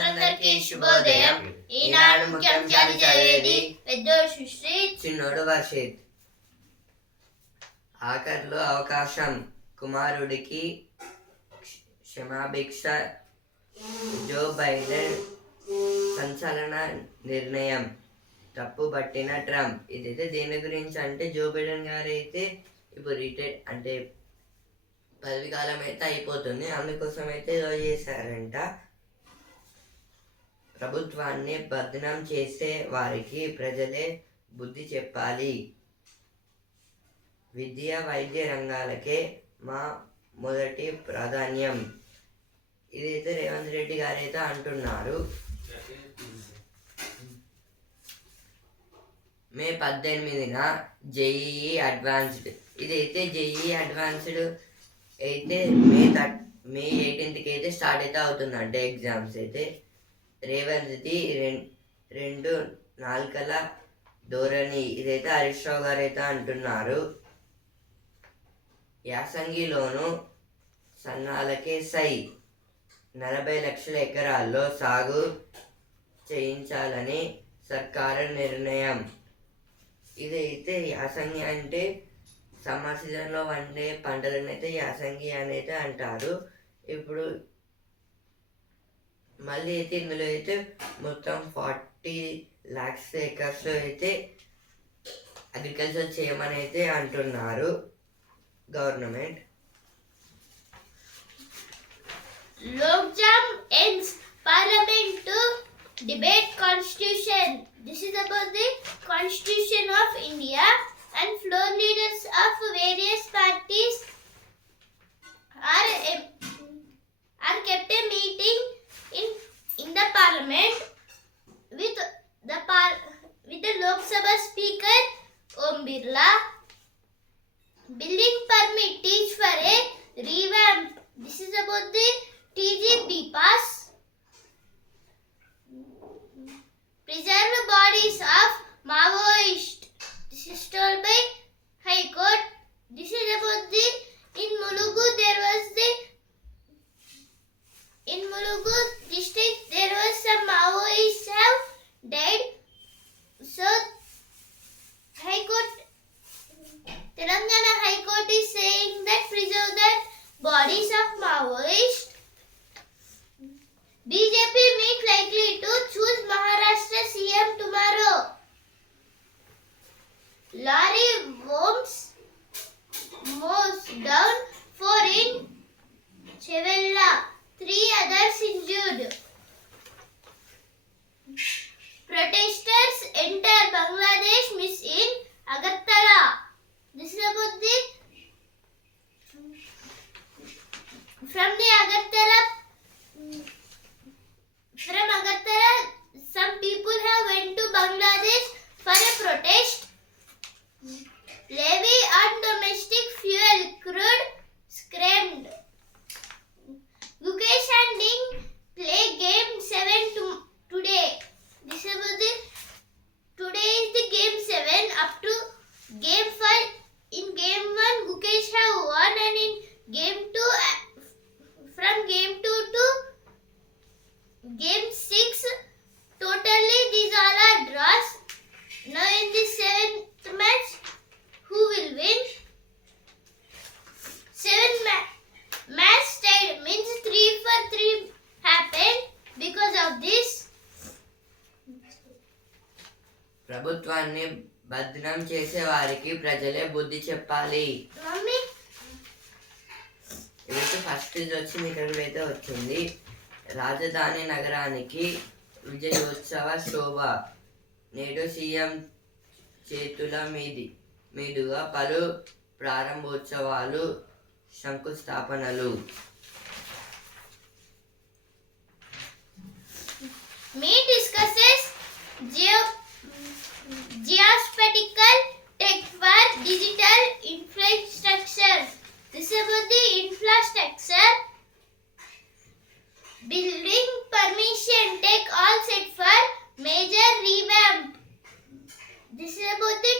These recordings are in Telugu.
అందరికీ శుభోదయం. ఈనాడు ముఖ్యాంశాలు చదివేది పెద్దోడు సుశ్రీత్, చిన్నోడు వర్షిత్. ఆఖర్లో అవకాశం, కుమారుడికి క్షమాభిక్ష, జో బైడెన్ సంచలన నిర్ణయం, తప్పు పట్టిన ట్రంప్. ఇదైతే దేని గురించి అంటే జో బైడెన్ గారు అయితే ఇప్పుడు రిటైర్ అంటే పదవి కాలం అయితే అయిపోతుంది, అందుకోసం అయితే ఇలా చేశారంట. ప్రభుత్వాన్ని బదనాం చేసే వారికి ప్రజలే బుద్ధి చెప్పాలి. విద్య వైద్య రంగాలకే మా మొదటి ప్రాధాన్యం. ఇదైతే రేవంత్ రెడ్డి గారు అయితే అంటున్నారు. మే 18న జేఈఈ అడ్వాన్స్డ్. ఇదైతే జేఈఈ అడ్వాన్స్డ్ అయితే మే 18కి అయితే స్టార్ట్ అయితే అవుతుందంటే ఎగ్జామ్స్ అయితే. రేవంత్ది 2 నాల్కల ధోరణి. ఇదైతే హరీష్ రావు గారు అయితే అంటున్నారు. యాసంగిలోను సన్నాలకే సై, 40 లక్షల ఎకరాల్లో సాగు చేయించాలని సర్కారు నిర్ణయం. ఇదైతే యాసంగి అంటే సమ్మర్ సీజన్లో వండే పంటలను అయితే యాసంగి అని అయితే అంటారు. ఇప్పుడు మళ్ళీ అయితే ఇందులో అయితే మొత్తం 40 lakhs ఏకర్స్లో అయితే అగ్రికల్చర్ చేయమని అయితే అంటున్నారు government. Logjam ends Parliament to debate Constitution. This is about the Constitution of India, and floor leaders of various parties are kept a meeting in the Parliament with the Lok Sabha Speaker Om Birla. Building permit teach for a revamp. This is about the TGB pass. Preserve bodies of Maoist. This is told by High Court. This is about the in Mulugu district there was some Maoists have died. So High Court, Telangana High Court is saying that preserve the bodies of Maoists. BJP meet likely to choose Maharashtra CM tomorrow. Lorry worms mows down 4 in Chevella, 3 others injured. Protesters enter Bangladesh miss in Agartala. This is about the From Agartala, some people have went to Bangladesh for a protest. Levy on domestic fuel crude scrapped. Gukesh and Ding play game 7 today. This is about the today is the game 7 up to game 5. In game 1, Gukesh have won, and in game 2, from game 2 to game 6, totally these all are draws. Now in the 7th match, who will win? 7 match tied means 3 for 3 happened because of this. ప్రభుత్వాన్ని బదనాం చేసే వారికి ప్రజలే బుద్ధి చెప్పాలి. మమ్మీ ఇదైతే ఫస్ట్ ఇది వచ్చింది, ఇక్కడ అయితే వచ్చింది. రాజధాని నగరానికి విజయోత్సవ శోభ. నేడు సీఎం చేతుల మీదుగా పలు ప్రారంభోత్సవాలు, శంకుస్థాపనలు. Meet discusses geospatial tech for digital infrastructure. This is about the infrastructure. Building permission take all set for major revamp. This is about the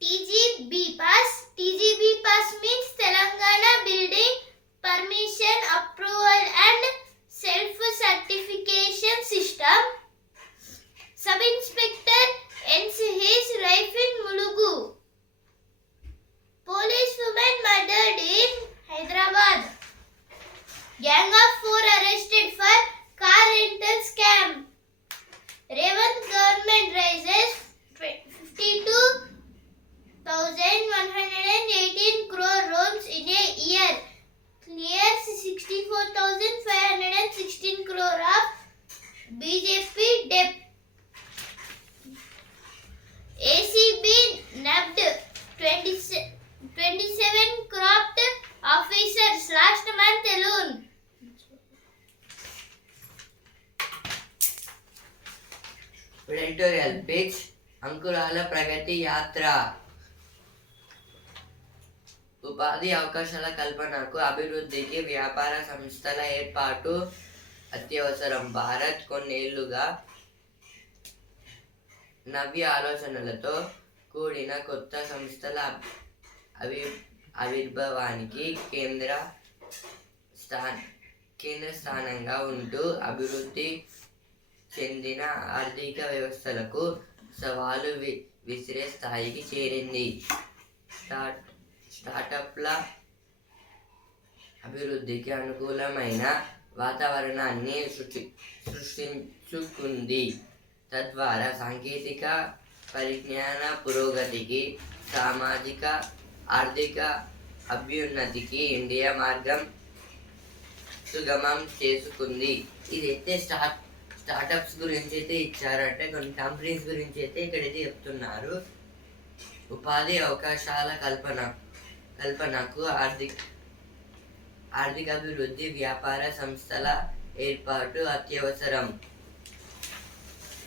TGB pass. TGB pass means Telangana Building Permission Approval Gang of 4 arrested for car rental scam. Revanth government raises 52,118 crore loans in a year. Clears 64,516 crore of BJP debt. ACB nabbed 27 corrupt officers last month alone. Editorial page అంకురాల ప్రగతి యాత్ర. ఉపాధి అవకాశాల కల్పనకు, అభివృద్ధికి వ్యాపార సంస్థల ఏర్పాటు అత్యవసరం. భారత్ కొన్నేళ్లుగా నవ్య ఆలోచనలతో కూడిన కొత్త సంస్థల ఆవిర్భావానికి కేంద్ర స్థానంగా ఉంటూ అభివృద్ధి చెందిన ఆర్థిక వ్యవస్థలకు సవాలు విసిరే స్థాయికి చేరింది. స్టార్టప్ల అభివృద్ధికి అనుకూలమైన వాతావరణాన్ని సృష్టించుకుంది. తద్వారా సాంకేతిక పరిజ్ఞాన పురోగతికి, సామాజిక ఆర్థిక అభ్యున్నతికి ఇండియా మార్గం సుగమం చేసుకుంది. ఇదైతే స్టార్టప్స్ గురించి అయితే ఇచ్చారంటే, కొన్ని కంపెనీస్ గురించి అయితే ఇక్కడైతే చెప్తున్నారు. ఉపాధి అవకాశాల కల్పనకు, ఆర్థిక అభివృద్ధి, వ్యాపార సంస్థల ఏర్పాటు అత్యవసరం.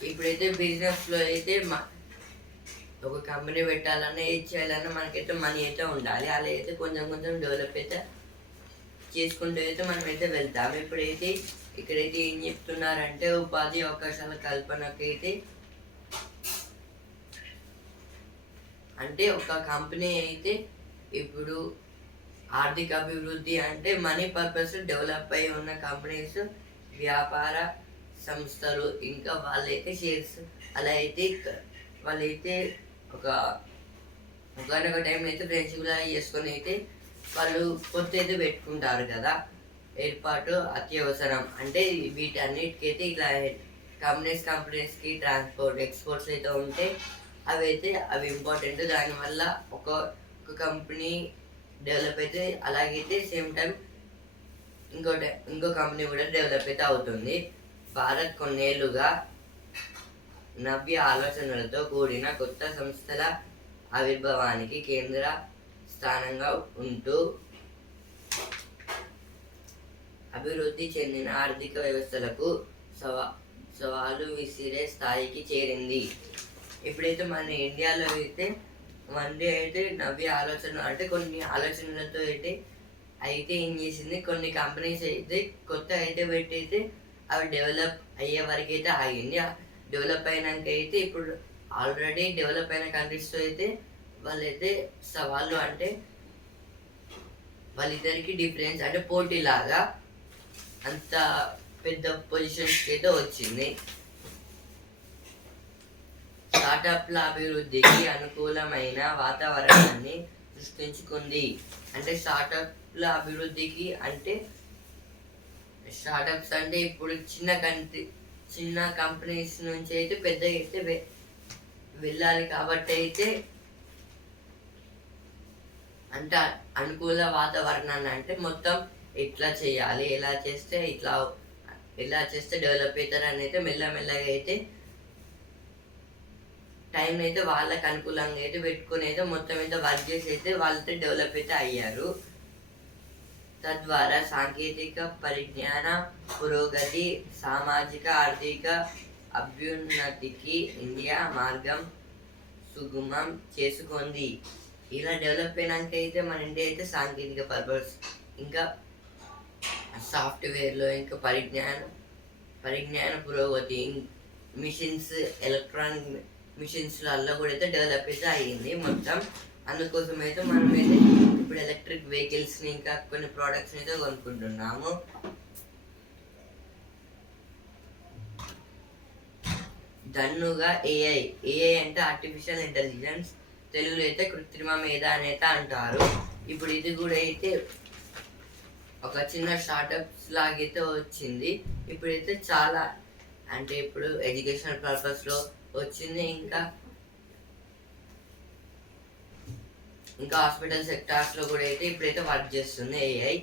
ఇప్పుడైతే బిజినెస్లో అయితే ఒక కంపెనీ పెట్టాలన్నా ఏది చేయాలన్నా మనకైతే మనీ అయితే ఉండాలి. అలా అయితే కొంచెం కొంచెం డెవలప్ అయితే చేసుకుంటూ అయితే మనం అయితే వెళ్తాం. ఇప్పుడైతే ఇక్కడైతే ఏం చెప్తున్నారంటే, ఉపాధి అవకాశాల కల్పనకైతే అంటే ఒక కంపెనీ అయితే ఇప్పుడు ఆర్థిక అభివృద్ధి అంటే మనీ పర్పస్ డెవలప్ అయి ఉన్న కంపెనీస్, వ్యాపార సంస్థలు, ఇంకా వాళ్ళైతే షేర్స్ అలా అయితే వాళ్ళైతే ఒకనొక టైంలో అయితే ఫ్రెండ్షిప్ చేసుకొని అయితే వాళ్ళు కొత్త అయితే పెట్టుకుంటారు కదా. ఏర్పాటు అత్యవసరం అంటే వీటన్నిటికైతే ఇట్లా కంపెనీస్కి ట్రాన్స్పోర్ట్, ఎక్స్పోర్ట్స్ అయితే ఉంటే అవి ఇంపార్టెంట్. దానివల్ల ఒక కంపెనీ డెవలప్ అయితే, అలాగైతే సేమ్ టైం ఇంకో కంపెనీ కూడా డెవలప్ అయితే అవుతుంది. భారత్ కొన్నేళ్లుగా నవ్య ఆలోచనలతో కూడిన కొత్త సంస్థల ఆవిర్భావానికి కేంద్ర స్థానంగా ఉంటూ అభివృద్ధి చెందిన ఆర్థిక వ్యవస్థలకు సవాలు విసిరే స్థాయికి చేరింది. ఇప్పుడైతే మన ఇండియాలో అయితే అయితే నవ్య ఆలోచన అంటే కొన్ని ఆలోచనలతో అయితే ఏం చేసింది, కొన్ని కంపెనీస్ అయితే కొత్త అయితే పెట్టి అయితే అవి డెవలప్ అయ్యే వరకు అయితే ఆగింది. డెవలప్ అయినాక అయితే ఇప్పుడు ఆల్రెడీ డెవలప్ అయిన కంట్రీస్తో అయితే వాళ్ళైతే సవాళ్ళు అంటే వాళ్ళిద్దరికి డిఫరెన్స్ అంటే పోటీలాగా అంత పెద్ద పొజిషన్స్కి అయితే వచ్చింది. స్టార్టప్ల అభివృద్ధికి అనుకూలమైన వాతావరణాన్ని సృష్టించుకుంది. అంటే స్టార్టప్ల అభివృద్ధికి అంటే స్టార్టప్స్ అంటే ఇప్పుడు చిన్న కంపెనీస్ నుంచి అయితే పెద్ద అయితే వెళ్ళాలి కాబట్టి అయితే అంటే అనుకూల వాతావరణాన్ని అంటే మొత్తం ఎట్లా చేయాలి, ఎలా చేస్తే డెవలప్ అవుతారు అని అయితే మెల్లమెల్లగా అయితే టైం అయితే వాళ్ళకి అనుకూలంగా అయితే పెట్టుకుని అయితే మొత్తం అయితే వర్క్ చేసి అయితే వాళ్ళతో డెవలప్ అయితే అయ్యారు. తద్వారా సాంకేతిక పరిజ్ఞాన పురోగతి, సామాజిక ఆర్థిక అభ్యున్నతికి ఇండియా మార్గం సుగమం చేసుకుంది. ఇలా డెవలప్ అయినాక అయితే మన ఇండియా అయితే సాంకేతిక పర్పస్ ఇంకా సాఫ్ట్వేర్లో ఇంకా పరిజ్ఞాన పురోగతి, మిషన్స్, ఎలక్ట్రానిక్ మిషన్స్లలో కూడా అయితే డెవలప్ అయితే అయ్యింది మొత్తం. అందుకోసం అయితే మనం అయితే ఇప్పుడు ఎలక్ట్రిక్ వెహికల్స్ని ఇంకా కొన్ని ప్రోడక్ట్స్ని అయితే కొనుక్కుంటున్నాము. దన్నుగా ఏఐ అంటే ఆర్టిఫిషియల్ ఇంటెలిజెన్స్, తెలుగులో అయితే కృత్రిమ మేధ అని అయితే అంటారు. ఇప్పుడు ఇది కూడా అయితే ఒక చిన్న స్టార్టప్స్ లాగైతే వచ్చింది. ఇప్పుడైతే చాలా అంటే ఇప్పుడు ఎడ్యుకేషనల్ పర్పస్లో వచ్చింది, ఇంకా హాస్పిటల్ సెక్టార్స్లో కూడా అయితే ఇప్పుడైతే వర్క్ చేస్తుంది ఏఐ.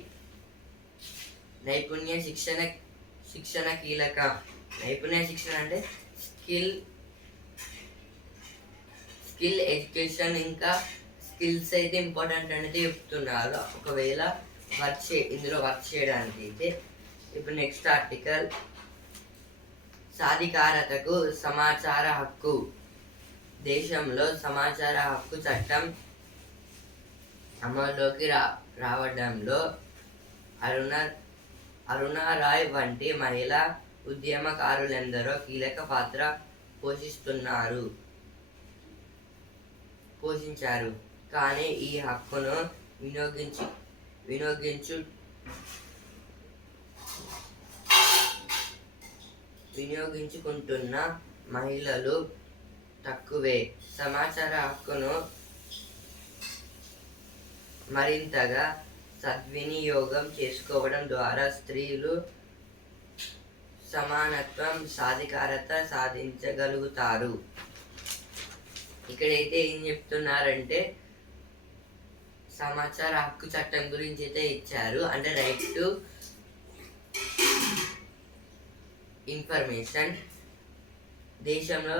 నైపుణ్య శిక్షణ కీలకం. నైపుణ్య శిక్షణ అంటే స్కిల్ ఎడ్యుకేషన్, ఇంకా స్కిల్స్ అయితే ఇంపార్టెంట్ అనేది చెప్తున్నారు ఒకవేళ ఇందులో వర్క్ చేయడానికి అయితే. ఇప్పుడు నెక్స్ట్ ఆర్టికల్, సాధికారతకు సమాచార హక్కు. దేశంలో సమాచార హక్కు చట్టం అమల్లోకి రావడంలో అరుణా రాయ్ వంటి మహిళా ఉద్యమకారులెందరో కీలక పాత్ర పోషించారు. కానీ ఈ హక్కును వినియోగించుకుంటున్న మహిళలు తక్కువే. సమాచార హక్కును మరింతగా సద్వినియోగం చేసుకోవడం ద్వారా స్త్రీలు సమానత్వం, సాధికారత సాధించగలుగుతారు. ఇక్కడైతే ఏం చెప్తున్నారంటే సమాచార హక్కు చట్టం గురించి అయితే ఇచ్చారు, అంటే రైట్ టు ఇన్ఫర్మేషన్. దేశంలో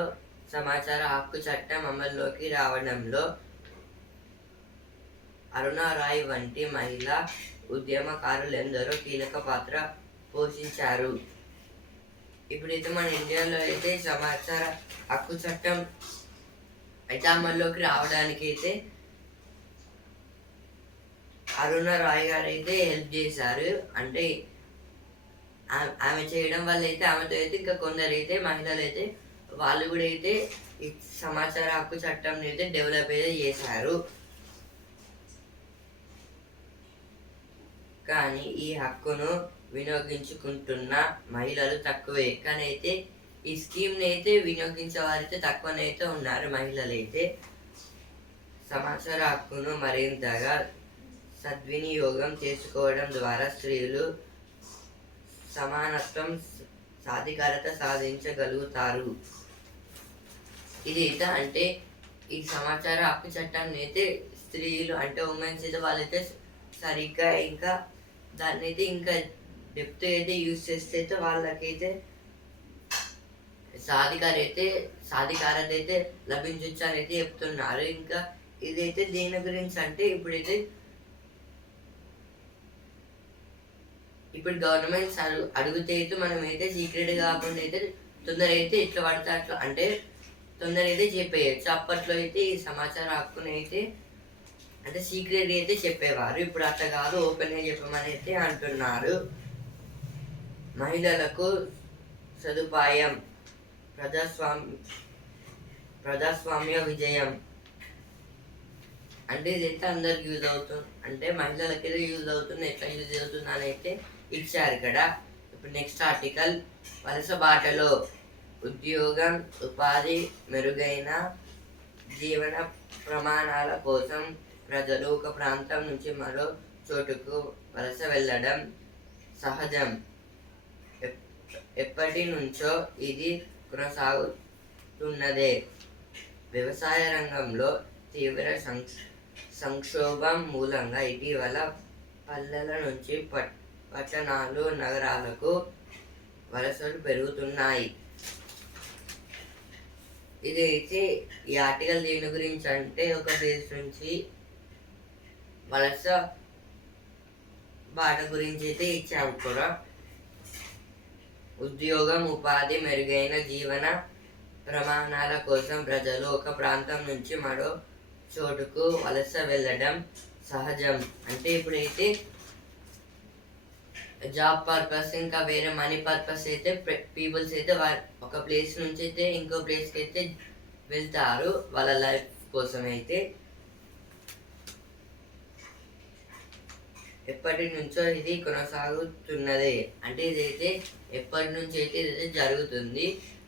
సమాచార హక్కు చట్టం అమల్లోకి రావడంలో అరుణా రాయ్ వంటి మహిళా ఉద్యమకారులెందరో కీలక పాత్ర పోషించారు. ఇప్పుడైతే మన ఇండియాలో అయితే సమాచార హక్కు చట్టం అయితే అమల్లోకి రావడానికి అయితే అరుణా రాయ్ గారు అయితే హెల్ప్ చేశారు. అంటే ఆమె చేయడం వల్ల అయితే ఆమెతో అయితే ఇంకా కొందరు అయితే మహిళలు అయితే వాళ్ళు కూడా అయితే ఈ సమాచార హక్కు చట్టం అయితే డెవలప్ అయితే చేశారు. కానీ ఈ హక్కును వినియోగించుకుంటున్న మహిళలు తక్కువే. కానీ అయితే ఈ స్కీమ్ని అయితే వినియోగించే వారైతే తక్కువనైతే ఉన్నారు మహిళలైతే. సమాచార హక్కును మరింతగా సద్వినియోగం చేసుకోవడం ద్వారా స్త్రీలు సమానత్వం, సాధికారత సాధించగలుగుతారు. ఇది అంటే ఈ సమాచార హక్కు చట్టాన్ని అయితే స్త్రీలు అంటే ఉమెన్స్ అయితే వాళ్ళైతే సరిగ్గా ఇంకా దాన్ని అయితే ఇంకా డెప్త్ అయితే యూజ్ చేస్తే అయితే వాళ్ళకైతే సాధికారత అయితే లభించవచ్చు అని అయితే చెప్తున్నారు. ఇంకా ఇదైతే దేని గురించి అంటే ఇప్పుడు గవర్నమెంట్ అడిగితే అయితే మనం అయితే సీక్రెట్ కాకుండా అయితే తొందర అయితే ఇట్లా పడితే అట్లా అంటే తొందర అయితే చెప్పేయచ్చు. అప్పట్లో అయితే ఈ సమాచార హక్కుని అయితే అంటే సీక్రెట్ అయితే చెప్పేవారు, ఇప్పుడు అట్లా కాదు ఓపెన్గా చెప్పమని అయితే అంటున్నారు. మహిళలకు సదుపాయం, ప్రజాస్వామ్య విజయం. అంటే ఇదైతే అందరికి యూజ్ అవుతుంది, అంటే మహిళలకైతే యూజ్ అవుతుంది, ఎట్లా యూజ్ అవుతుంది అని అయితే ఇచ్చారు ఇక్కడ. ఇప్పుడు నెక్స్ట్ ఆర్టికల్, వలస బాటలో ఉద్యోగం, ఉపాధి, మెరుగైన జీవన ప్రమాణాల కోసం ప్రజలు ఒక ప్రాంతం నుంచి మరో చోటుకు వలస వెళ్ళడం సహజం. ఎప్పటి నుంచో ఇది కొనసాగుతున్నదే. వ్యవసాయ రంగంలో తీవ్ర సంక్షోభం మూలంగా ఇటీవల పల్లెల నుంచి పట్టణాలు, నగరాలకు వలసలు పెరుగుతున్నాయి. ఇదైతే ఈ ఆర్టికల్ దేని గురించి అంటే ఒక ప్లేస్ నుంచి వలస బాట గురించి అయితే ఇచ్చాము కూడా. ఉద్యోగం, ఉపాధి, మెరుగైన జీవన ప్రమాణాల కోసం ప్రజలు ఒక ప్రాంతం నుంచి మరో చోటుకు వలస వెళ్ళడం సహజం. అంటే ఇప్పుడైతే జాబ్ పర్పస్ ఇంకా వేరే మనీ పర్పస్ అయితే పీపుల్స్ అయితే ఒక ప్లేస్ నుంచి అయితే ఇంకో ప్లేస్కి అయితే వెళ్తారు వాళ్ళ లైఫ్ కోసం అయితే. ఎప్పటి నుంచో ఇది కొనసాగుతున్నదే. అంటే ఇదైతే ఎప్పటి నుంచి అయితే ఇదైతే జరుగుతుంది,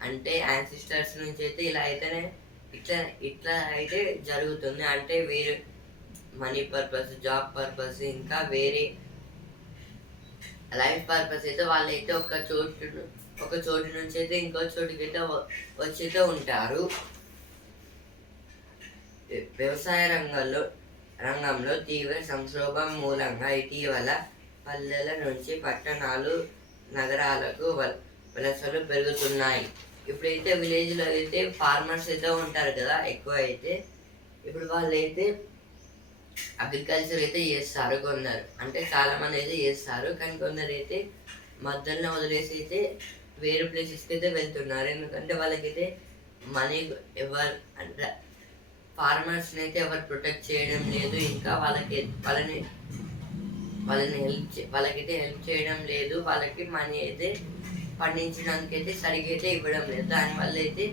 అంటే యాన్సిస్టర్స్ నుంచి అయితే ఇలా అయితేనే ఇట్లా అయితే జరుగుతుంది. అంటే వేరే మనీ పర్పస్, జాబ్ పర్పస్ ఇంకా వేరే లైఫ్ పర్పస్ అయితే వాళ్ళైతే ఒక చోటు నుంచి అయితే ఇంకో చోటుకి అయితే వచ్చి అయితే ఉంటారు. వ్యవసాయ రంగంలో తీవ్ర సంక్షోభం మూలంగా ఇటీవల పల్లెల నుంచి పట్టణాలు నగరాలకు వలసలు పెరుగుతున్నాయి. ఇప్పుడైతే విలేజ్లో అయితే ఫార్మర్స్ అయితే ఉంటారు కదా ఎక్కువ అయితే. ఇప్పుడు వాళ్ళైతే అగ్రికల్చర్ అయితే చేస్తారు కొందరు, అంటే చాలా మంది అయితే చేస్తారు. కానీ కొందరు అయితే మధ్యలో వదిలేసి అయితే వేరే ప్లేసెస్కి అయితే వెళ్తున్నారు. ఎందుకంటే వాళ్ళకైతే మనీ అంటే ఫార్మర్స్ని అయితే ఎవరు ప్రొటెక్ట్ చేయడం లేదు. ఇంకా వాళ్ళకైతే హెల్ప్ చేయడం లేదు. వాళ్ళకి మనీ అయితే పండించడానికి అయితే సరిగ్గా అయితే ఇవ్వడం లేదు. దానివల్ల అయితే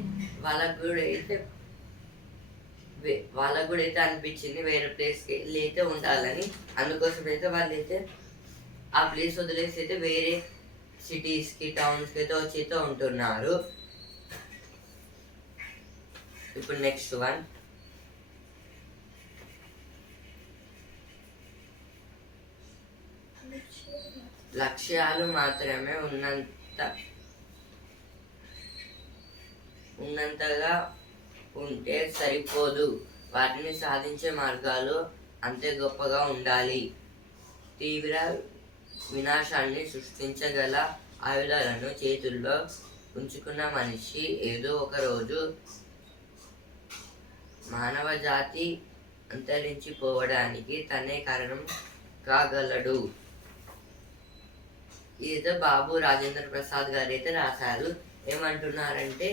వాళ్ళకు కూడా అయితే అనిపించింది వేరే ప్లేస్కి వెళ్ళి అయితే ఉండాలని. అందుకోసం అయితే వాళ్ళైతే ఆ ప్లేస్ వదిలేసి అయితే వేరే సిటీస్కి టౌన్స్కి అయితే వచ్చి అయితే ఉంటున్నారు. ఇప్పుడు నెక్స్ట్ వన్, లక్ష్యాలు మాత్రమే ఉన్నంతగా ఉంటే సరిపోదు, వాటిని సాధించే మార్గాలు అంతే గొప్పగా ఉండాలి. తీవ్ర వినాశాన్ని సృష్టించగల ఆయుధాలను చేతుల్లో ఉంచుకున్న మనిషి ఏదో ఒక రోజు మానవ జాతి అంతరించిపోవడానికి తనే కారణం కాగలడు. ఇదైతే బాబు రాజేంద్ర ప్రసాద్ గారు అయితే రాశారు. ఏమంటున్నారంటే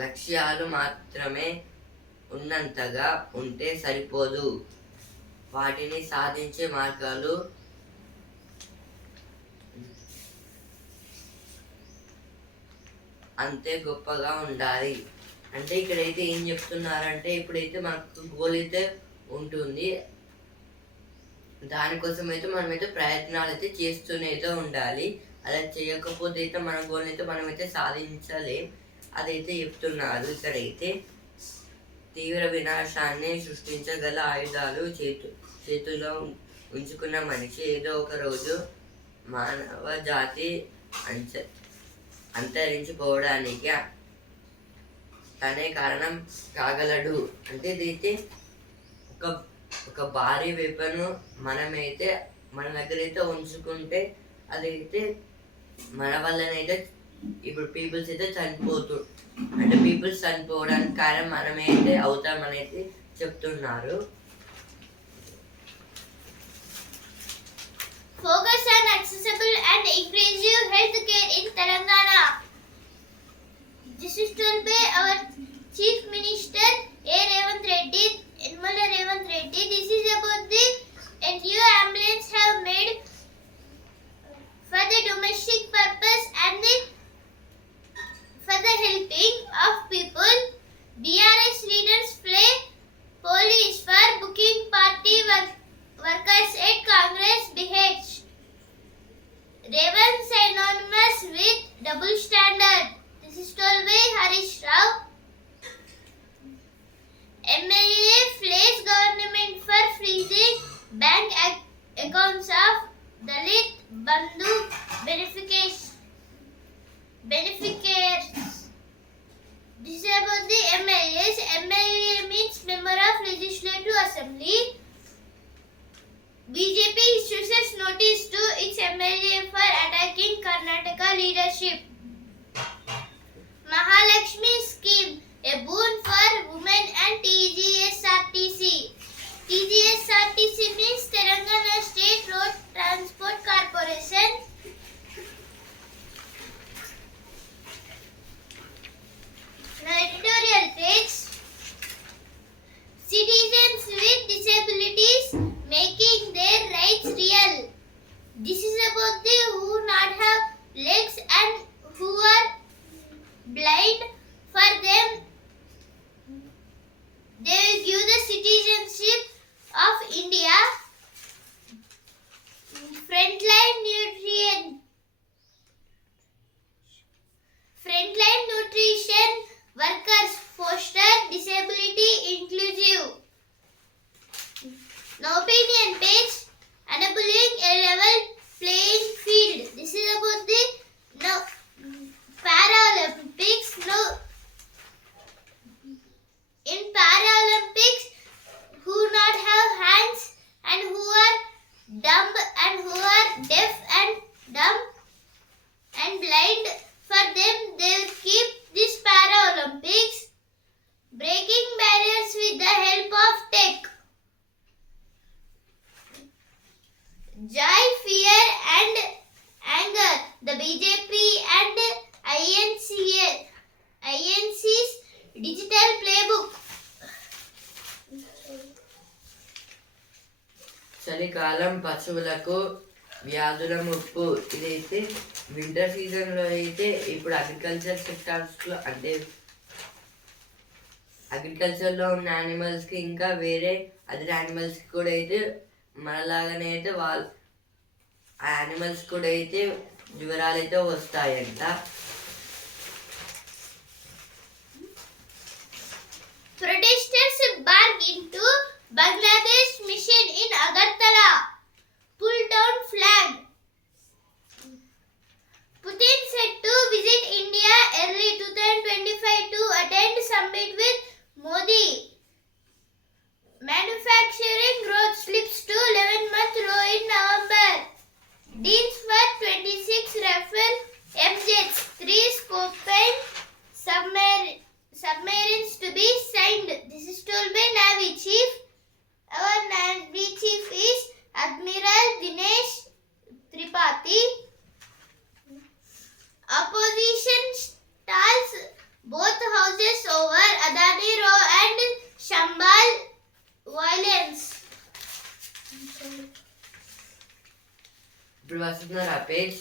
లక్ష్యాలు మాత్రమే ఉన్నంతగా ఉంటే సరిపోదు, వాటిని సాధించే మార్గాలు అంతే గొప్పగా ఉండాలి. అంటే ఇక్కడైతే ఏం చెప్తున్నారంటే ఇప్పుడైతే మనకు గోల్ అయితే ఉంటుంది, దానికోసం అయితే మనమైతే ప్రయత్నాలు అయితే చేస్తూనే అయితే ఉండాలి. అలా చేయకపోతే అయితే మన గోల్ని అయితే మనమైతే సాధించలేం. అదైతే చెప్తున్నారు. ఇక్కడైతే తీవ్ర వినాశాన్ని సృష్టించగల ఆయుధాలు చేతిలో ఉంచుకున్న మనిషి ఏదో ఒక రోజు మానవ జాతి అంతరించిపోవడానికి తనే కారణం కాగలడు. అంటే ఇదైతే ఒక భారీ వెపను మనమైతే మన దగ్గర అయితే ఉంచుకుంటే అదైతే మన వల్లనైతే ఇప్పుడు పీపుల్స్ అయితే అంటే పీపుల్స్ చనిపోవడానికి కారణం మనమైతే అవుతామని అయితే చెప్తున్నారు. Focus on accessible and inclusive health care in Telangana. This is told by our Chief Minister A. Revanth Reddy, Nirmala Revanth Reddy. This is about the NGO ambulance have made for the domestic purpose and for the helping of people. DRS leaders play police for booking party workers at Congress BH. Revanth synonymous with double standard. This is told by Harish Rao. MLA flays government for freezing bank accounts of Dalit Bandhu beneficiaries. This is about the MLAs. MLA means Member of Legislative Assembly. BJP issues notice to its MLA for attacking Karnataka leadership. Mahalakshmi scheme, a boon for women and TGSRTC. TGSRTC means Telangana State Road Transport Corporation. Now editorial page. Citizens with disabilities making their rights real. This is about the who not have legs and who are blind. For them, they will give the citizenship of India. Frontline nutrition workers foster disability inclusive. Now opinion page. Enabling a level వేసవికాలం పశువులకు వ్యాధుల ముప్పు. ఇదైతే వింటర్ సీజన్లో అయితే ఇప్పుడు అగ్రికల్చర్ సెక్టార్స్లో అంటే అగ్రికల్చర్లో ఉన్న యానిమల్స్కి ఇంకా వేరే అదర్ యానిమల్స్కి కూడా అయితే మనలాగానే అయితే ఆ యానిమల్స్ కూడా అయితే జ్వరాలు అయితే వస్తాయంట. Protesters barge into Bangladesh mission in Agartala. Pull down flag. Putin said to visit India early 2025 to attend summit with Modi. Manufacturing growth slips to 11-month low in November. Deals for 26 Rafale MJets, 3 Scorpene submarines to be signed. This is told by Navy Chief. Our Navy Chief is Admiral Dinesh Tripathi. Opposition stalls both houses over Adani Row and Shambal violence. ఇప్పుడు వస్తున్నారు ఆ పేజ్.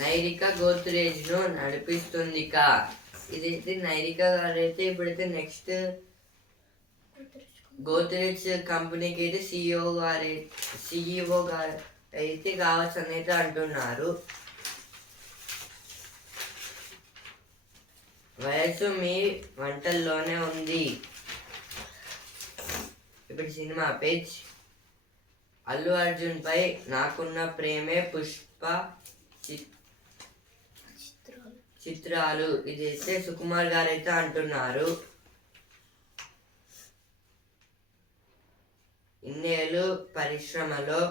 నైరిక గోద్రేజ్ను నడిపిస్తుంది కా. ఇదైతే నైరిక గారు అయితే ఇప్పుడైతే నెక్స్ట్ గోద్రేజ్ కంపెనీకి అయితే సిఇఓ గారు అయితే కావచ్చు అని అయితే అంటున్నారు. వయసు మీ వంటల్లోనే ఉంది. ఇప్పుడు సినిమా పేజ్. అల్లు అర్జున్ పై నాకున్న ప్రేమే పుష్ప చిత్రాలు. ఇదైతే సుకుమార్ గారు అయితే అంటున్నారు. ఇన్నేళ్ళు పరిశ్రమలో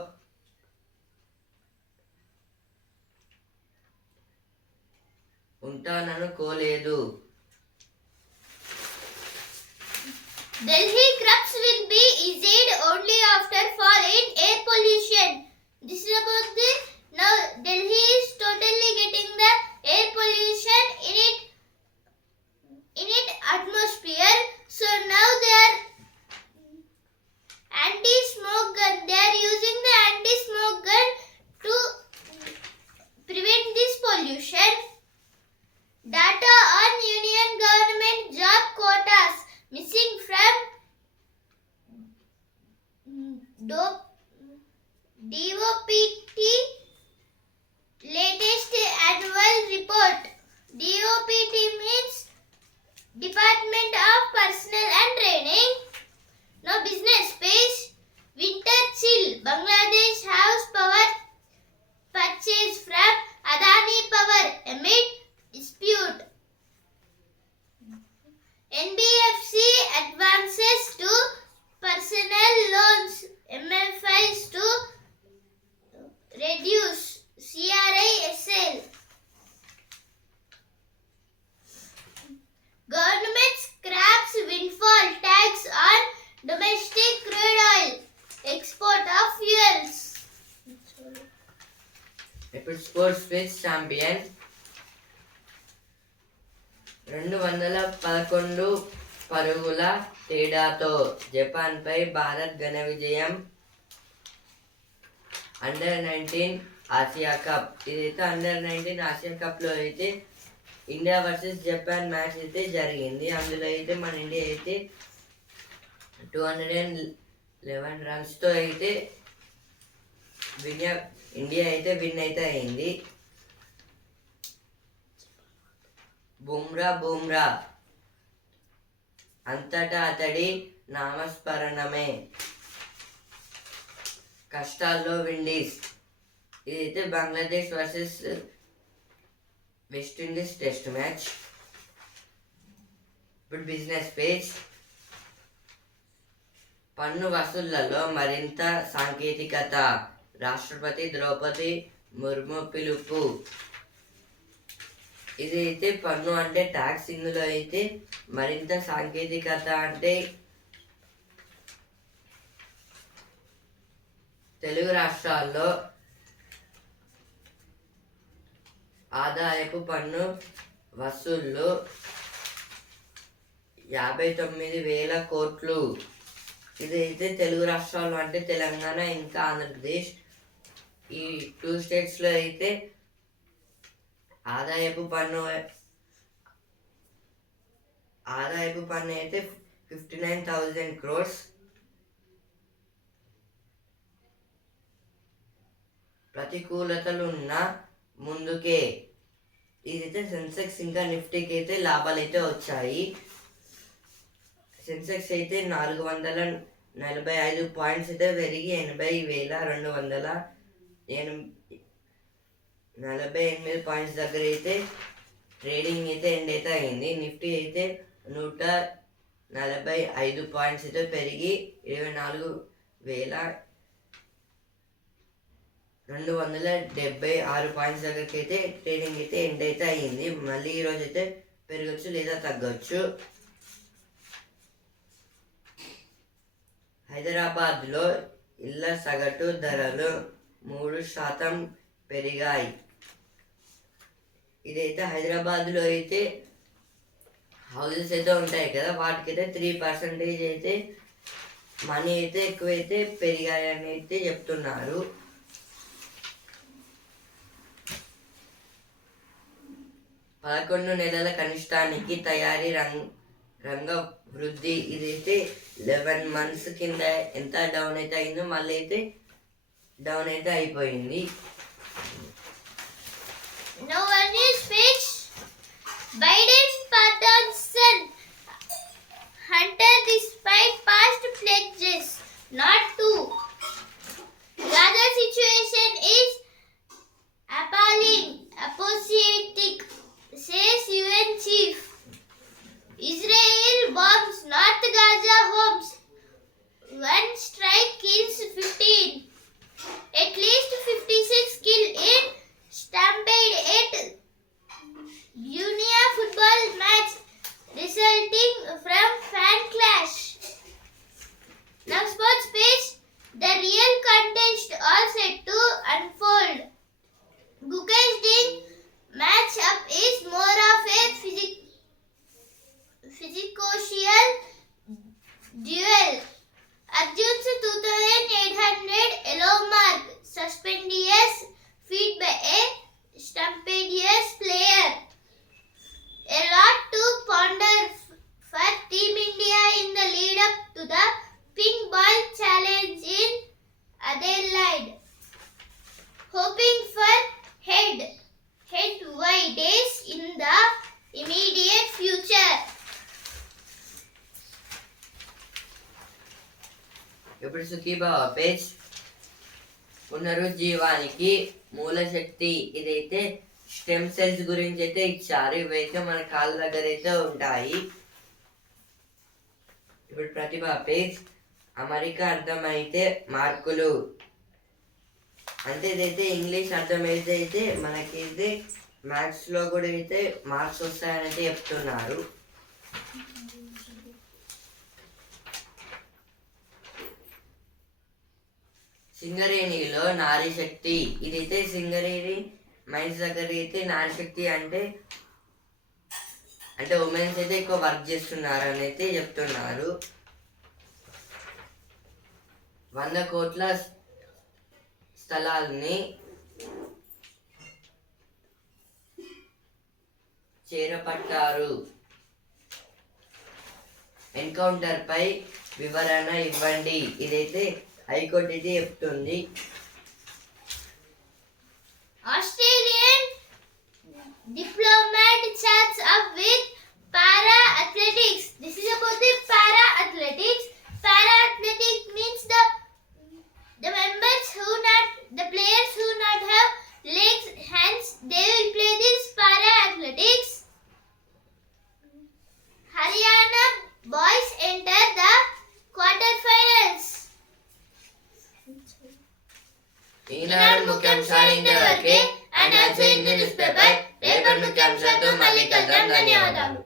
ఉంటాననుకోలేదు. Delhi crops will be eased only after fall in air pollution. This is about the now Delhi is totally getting the air pollution in its atmosphere. So now they are anti-smoke gun. They are using the anti-smoke gun to prevent this pollution. Data on union government job quotas missing from DOPT latest annual report. DOPT means Department of Personnel and Training. Now business page. Winter chill. Bangladesh house power purchase from Adani Power amid dispute. NBFC advances to personal loans MFIs to reduce CRISL. Government scraps windfall tax on domestic crude oil export of fuels. ఇప్పుడు స్పోర్ట్స్ పేజ్. ఛాంపియన్ 211 పరుగుల తేడాతో జపాన్పై భారత్ ఘన విజయం. Under-19 Asia cup. ఇదైతే అండర్-19 ఆసియా కప్లో అయితే ఇండియా వర్సెస్ జపాన్ మ్యాచ్ అయితే జరిగింది. అందులో అయితే మన ఇండియా అయితే 211 రన్స్తో అయితే ఇండియా అయితే విన్ అయితే అయింది. బుమ్రా అంతటా అతడి నామస్మరణమే. కష్టాల్లో విండీస్. ఇదైతే Bangladesh versus West Indies test match. ఇప్పుడు బిజినెస్ పేజ్. పన్ను వసూళ్లలో మరింత సాంకేతికత. రాష్ట్రపతి ద్రౌపది ముర్ము పిలుపు. ఇదైతే పన్ను అంటే ట్యాక్స్. ఇందులో అయితే మరింత సాంకేతికత అంటే తెలుగు రాష్ట్రాల్లో ఆదాయపు పన్ను వసూళ్లు 59,000 కోట్లు. ఇదైతే తెలుగు రాష్ట్రాలు అంటే తెలంగాణ ఇంకా ఆంధ్రప్రదేశ్. ఈ 2 స్టేట్స్లో అయితే ఆదాయపు పన్ను అయితే 59,000 crores. ప్రతికూలతలు ఉన్న ముందుకే ఇదైతే సెన్సెక్స్ ఇంకా నిఫ్టీకి అయితే లాభాలు అయితే వచ్చాయి. సెన్సెక్స్ అయితే 445 పాయింట్స్ అయితే పెరిగి 80,248 పాయింట్స్ దగ్గర అయితే ట్రేడింగ్ అయితే ఎండ్ అయితే అయింది. నిఫ్టీ అయితే 145 పాయింట్స్ అయితే పెరిగి 24,276 పాయింట్స్ దగ్గరికి అయితే ట్రేడింగ్ అయితే ఎండ్ అయితే అయ్యింది. మళ్ళీ ఈరోజు అయితే పెరగచ్చు లేదా తగ్గచ్చు. హైదరాబాద్లో ఇళ్ల సగటు ధరలు 3% పెరిగాయి. ఇదైతే హైదరాబాద్లో అయితే హౌసెస్ అయితే ఉంటాయి కదా, వాటికైతే 3% అయితే మనీ అయితే ఎక్కువైతే పెరిగాయని అయితే చెప్తున్నారు. పదకొండు నెలల కనిష్టానికి తయారీ రంగ వృద్ధి ఇదైతే 11 months కింద ఎంత డౌన్ అయితే అయిందో మళ్ళీ అయితే డౌన్ అయితే అయిపోయింది. Now one is speech. Biden pardons son Hunter despite past pledges not to. Gaza situation is appalling, apocalyptic, says UN chief. Israel bombs North Gaza homes. One strike kills 15. At least 56 killed in stampede at Unia football match resulting from fan clash. Now sports page. The real contest all set to unfold. Gukesh Singh match up is more of a physical duel. Arjun's 2,800 yellow mark suspended feet by a stumpedious player. A lot to ponder for Team India in the lead up to the pink ball challenge in Adelaide. Hoping for head-wide days in the immediate future. ఇప్పుడు సుఖీబాబా పేజ్. పునరుజ్జీవానికి మూల శక్తి ఇదైతే స్టెమ్ సెల్స్ గురించి అయితే ఇచ్చారు. ఇవైతే మన కాళ్ళ దగ్గర అయితే ఉంటాయి. ఇప్పుడు ప్రతిభ పేజ్. అమెరికా అర్థమైతే మార్కులు అంటే ఇదైతే ఇంగ్లీష్ అర్థమైతే అయితే మనకైతే మ్యాథ్స్లో కూడా అయితే మార్క్స్ వస్తాయని అయితే చెప్తున్నారు. సింగరేణిలో నారీ శక్తి ఇదైతే సింగరేణి మైన్స్ దగ్గర అయితే నారీ శక్తి అంటే ఉమెన్స్ అయితే ఎక్కువ వర్క్ చేస్తున్నారు అని అయితే చెప్తున్నారు. 100 కోట్ల స్థలాల్ని చేరపట్టారు. ఎన్కౌంటర్ పై వివరణ ఇవ్వండి. ఇదైతే హైకోర్టు అయితే చెప్తుంది. Australian diplomat chats up with para athletics. This is about the para athletics. Para athletic means the members the players who not have legs, hands, they will play this para athletics. Haryana boys enter the quarterfinals. ఈనాడు ముఖ్యాంశాలు ఇంతవరకే. And also in the news paper. రేపటి ముఖ్యాంశాలతో మళ్ళీ కలుద్దాం. ధన్యవాదాలు.